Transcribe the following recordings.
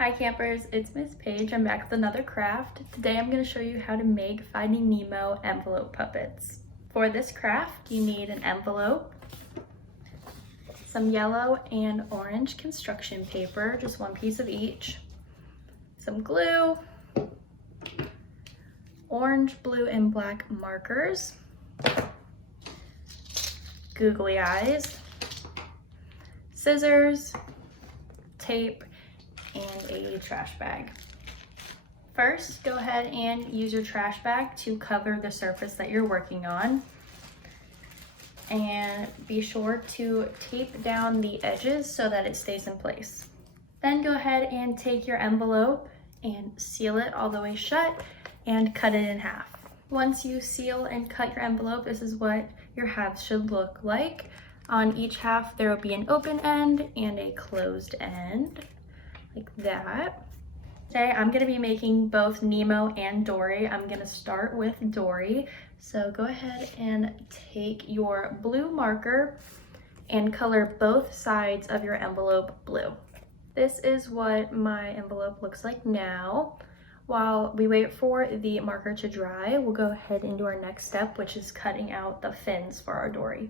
Hi campers, it's Miss Paige. I'm back with another craft. Today I'm going to show you how to make Finding Nemo envelope puppets. For this craft, you need an envelope, some yellow and orange construction paper, just one piece of each, some glue, orange, blue, and black markers, googly eyes, scissors, tape, and a trash bag. First, go ahead and use your trash bag to cover the surface that you're working on. And be sure to tape down the edges so that it stays in place. Then go ahead and take your envelope and seal it all the way shut and cut it in half. Once you seal and cut your envelope, this is what your halves should look like. On each half, there will be an open end and a closed end, like that. Today, I'm gonna be making both Nemo and Dory. I'm gonna start with Dory. So go ahead and take your blue marker and color both sides of your envelope blue. This is what my envelope looks like now. While we wait for the marker to dry, we'll go ahead and do our next step, which is cutting out the fins for our Dory.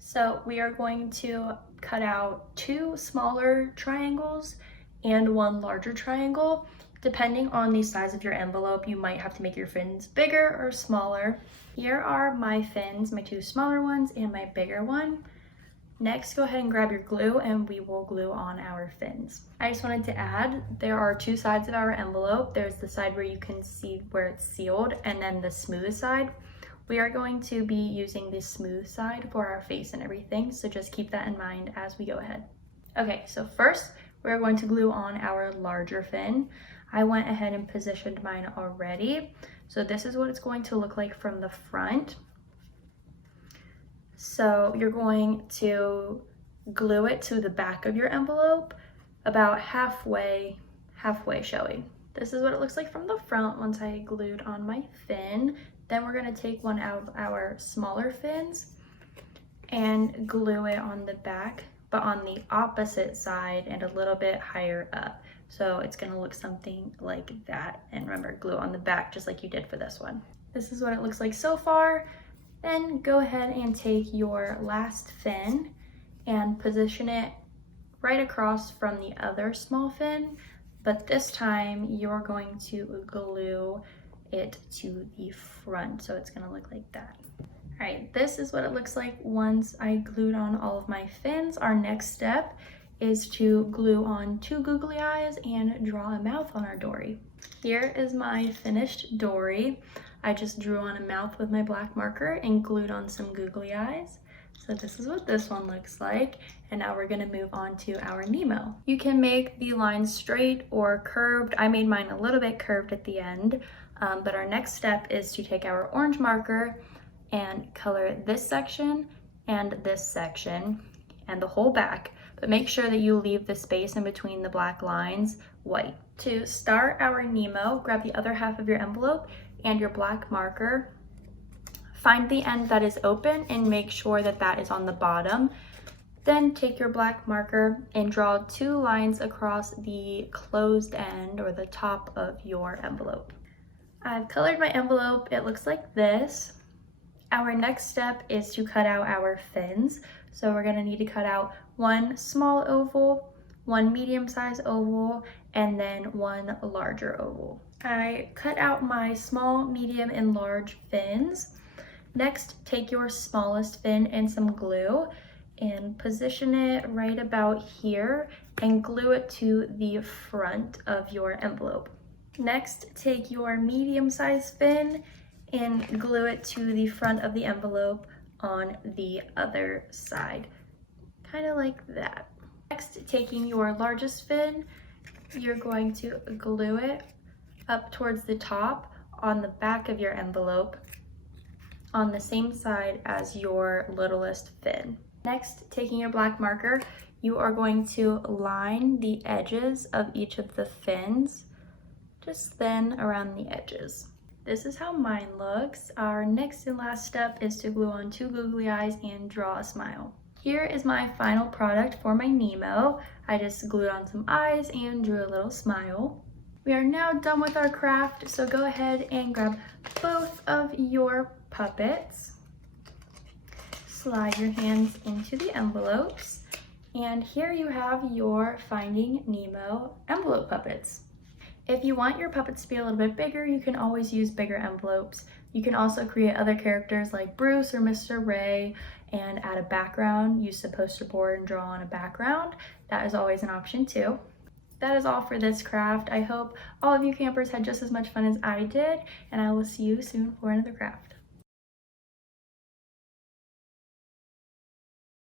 So we are going to cut out 2 smaller triangles and 1 larger triangle. Depending on the size of your envelope, you might have to make your fins bigger or smaller. Here are my fins, my 2 smaller ones and my bigger one. Next, go ahead and grab your glue and we will glue on our fins. I just wanted to add, there are 2 sides of our envelope. There's the side where you can see where it's sealed and then the smooth side. We are going to be using the smooth side for our face and everything, so just keep that in mind as we go ahead. Okay, so first, we're going to glue on our larger fin. I went ahead and positioned mine already. So this is what it's going to look like from the front. So you're going to glue it to the back of your envelope, about halfway showing. This is what it looks like from the front once I glued on my fin. Then we're gonna take one out of our smaller fins and glue it on the back, but on the opposite side and a little bit higher up. So it's gonna look something like that. And remember, glue on the back just like you did for this one. This is what it looks like so far. Then go ahead and take your last fin and position it right across from the other small fin, but this time you're going to glue it to the front. So it's gonna look like that. All right, this is what it looks like once I glued on all of my fins. Our next step is to glue on 2 googly eyes and draw a mouth on our Dory. Here is my finished Dory. I just drew on a mouth with my black marker and glued on some googly eyes. So this is what this one looks like. And now we're gonna move on to our Nemo. You can make the lines straight or curved. I made mine a little bit curved at the end, but our next step is to take our orange marker and color this section and this section and the whole back, but make sure that you leave the space in between the black lines white. To start our Nemo, grab the other half of your envelope and your black marker. Find the end that is open and make sure that that is on the bottom. Then take your black marker and draw 2 lines across the closed end or the top of your envelope. I've colored my envelope. It looks like this. Our next step is to cut out our fins. So we're gonna need to cut out 1 small oval, 1 medium-sized oval, and then 1 larger oval. I cut out my small, medium, and large fins. Next, take your smallest fin and some glue and position it right about here and glue it to the front of your envelope. Next, take your medium-sized fin and glue it to the front of the envelope on the other side, kind of like that. Next, taking your largest fin, you're going to glue it up towards the top on the back of your envelope on the same side as your littlest fin. Next, taking your black marker, you are going to line the edges of each of the fins, just thin around the edges. This is how mine looks. Our next and last step is to glue on 2 googly eyes and draw a smile. Here is my final product for my Nemo. I just glued on some eyes and drew a little smile. We are now done with our craft, so go ahead and grab both of your puppets. Slide your hands into the envelopes, and here you have your Finding Nemo envelope puppets. If you want your puppets to be a little bit bigger, you can always use bigger envelopes. You can also create other characters like Bruce or Mr. Ray and add a background. Use the poster board and draw on a background. That is always an option too. That is all for this craft. I hope all of you campers had just as much fun as I did, and I will see you soon for another craft.